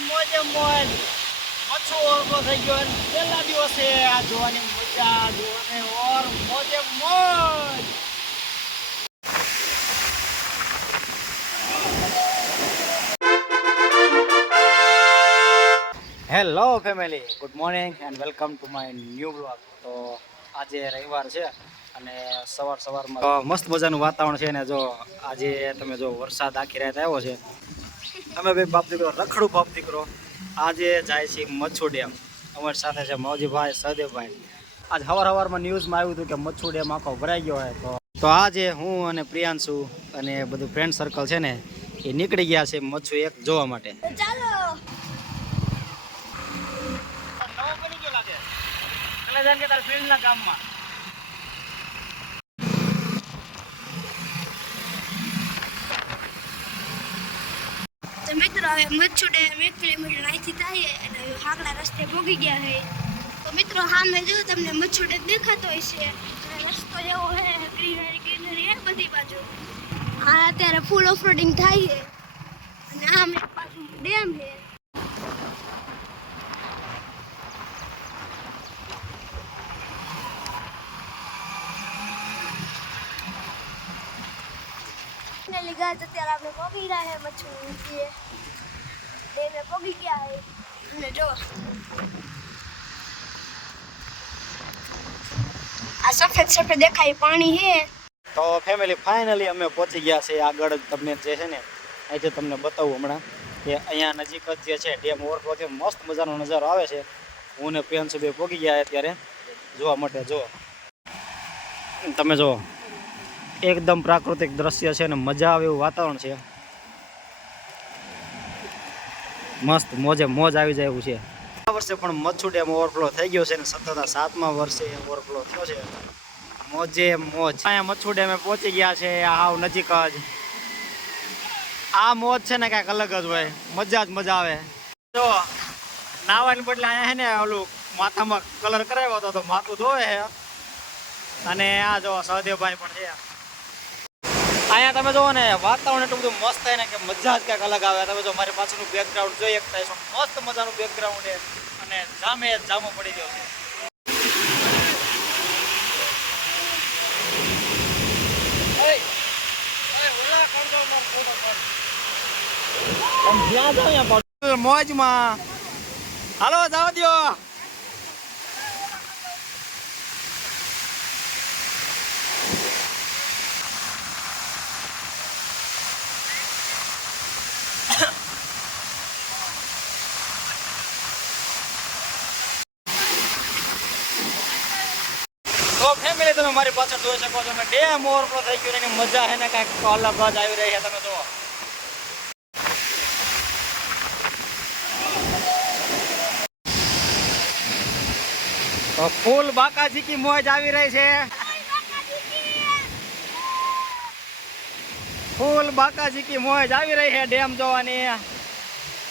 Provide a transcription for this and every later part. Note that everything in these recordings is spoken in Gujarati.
મોજે મોજ. મચ્છુ ઓળખો થઈ ગયો છેલ્લા દિવસે આ જોવાની મજા, જોવાની ઓર મોજે મોજ. Hello family good morning and welcome to my new blog તો આજે રવિવાર છે અને સવાર સવારમાં મસ્ત મજાનું વાતાવરણ છે ને જો આજે તમે જો વરસાદ આખી રાત આવ્યો છે તમે બે બાપ દીકરો રખડું બાપ દીકરો. આજે જાય છે મચ્છુ ડેમ. અમારી સાથે છે મૌજીભાઈ સહદેવભાઈ. આજ સવાર હવારમાં ન્યૂઝમાં આવ્યું હતું કે મચ્છુ ડેમ આખો ભરાઈ ગયો હોય તો. તો આજે હું અને પ્રિયાંશુ અને બધું ફ્રેન્ડ સર્કલ છે ને એ નીકળી ગયા છે મચ્છુ એક જોવા માટે. ચાલો. નવો હવે મચ્છુ ડેમ એક કિલોમીટર અહીંથી થાય એટલે હવે હાકડા રસ્તે પહોંચી ગયા છે તો મિત્રો સામે જો તમને મચ્છુ ડેમ દેખાતો હશે અને રસ્તો એવો છે ગ્રીનરી ગ્રીનરી છે બધી બાજુ. આ અત્યારે ફૂલ ઓફરોડિંગ થાય છે અને આમ એક બાજુ ડેમ છે ફાઇનલી ગાઈસ અત્યારે આપણે પહોંચી રહ્યા છે મચ્છુ નીચે અને આ સફેદ સફેદ દેખાય પાણી છે તો ફેમિલી ફાઇનલી અમે પહોંચી ગયા છે આગળ તમને જે છે ને અહીંથી તમને બતાવું હમણાં, કે અહીંયા નજીક જ જે છે, ડેમ ઓવરફ્લો છે, મસ્ત મજાનો નજારો આવે છે. હું ને પ્રિયાંશુ બે પહોંચી ગયા અત્યારે, જોવા માટે, જો. તમે જો, એકદમ પ્રાકૃતિક દ્રશ્ય છે ને, મજા આવે એવું વાતાવરણ છે. મસ્ત મોજે મોજ આવી જાય એવું છે. આ વર્ષે પણ મચ્છુ ડેમ ઓવરફ્લો થઈ ગયો છે અને સતત સાતમા વર્ષે ઓવરફ્લો થયો છે. મોજે મોજ. અહીંયા મચ્છુ ડેમે પહોંચી ગયા છે હાવ નજીક જ. આ મોજ છે ને કાંઈક અલગ જ હોય. મજા જ મજા આવે. જો, નાવાની બદલે અહીંયા છે ને ઓલું માથામાં કલર કરાવ્યો હતો તો માથું ધોવે છે. અને આ જો સહદેવભાઈ પણ છે. અહીંયા તમે જુઓ ને વાતાવરણ એટલું બધું મસ્ત થાય ને કે મજા જ કંઈક અલગ આવે. તમે જો મારી પાછળનું બેકગ્રાઉન્ડ જોઈ શકતા છો મસ્ત મજાનું બેકગ્રાઉન્ડ છે અને જામે જામો પડી ગયો છે. મોજમાં. હાલો ઓલા કર દો મારો ફોટો કર. તમે જ્યાં જાઓ ત્યાં પાડો. મોજમાં હાલો જાવ દ્યો તો ફેમિલી તમે મારી પાછળ જોઈ શકો છો ડેમ ઓવરફ્લો થઈ ગયો એની મજા છે ને કાંઈક અલગ જ આવી રહી છે. તમે જુઓ. ફૂલ બાકાજી કી મોજ આવી રહી છે. ફૂલ બાકાજી કી મોજ આવી રહી છે ડેમ જોવાની.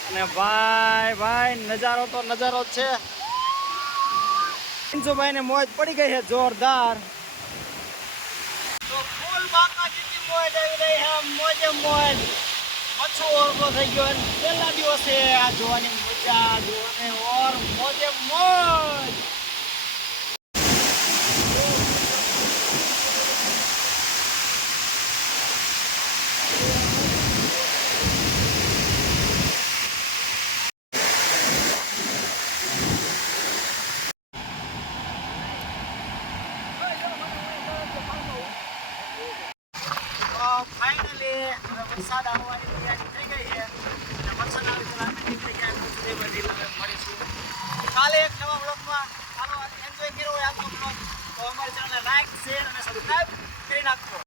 અને ભાઈ ભાઈ, નજારો તો નજારો જ છે. પિન્સુભાઈ ને મોજ પડી ગઈ છે, જોરદાર. ફૂલ બાકાજી કી મોજ આવી રહી છે મોજે મોજ મચ્છુ ઓળખો થઈ ગયો છેલ્લા દિવસે આ જોવાની મજા, જોવાની ઓર મોજે મોજ ફાઇનલી વરસાદ આવવાની તૈયારી થઈ ગઈ છે અને વરસાદ આવી તો ગયા મોસમી બધી તમે મળીશું કાલે એક નવા બ્લોગમાં ચાલો એન્જોય કર્યો હોય આજનો તો અમારી ચેનલને લાઈક શેર અને સબસ્ક્રાઈબ કરી નાખજો.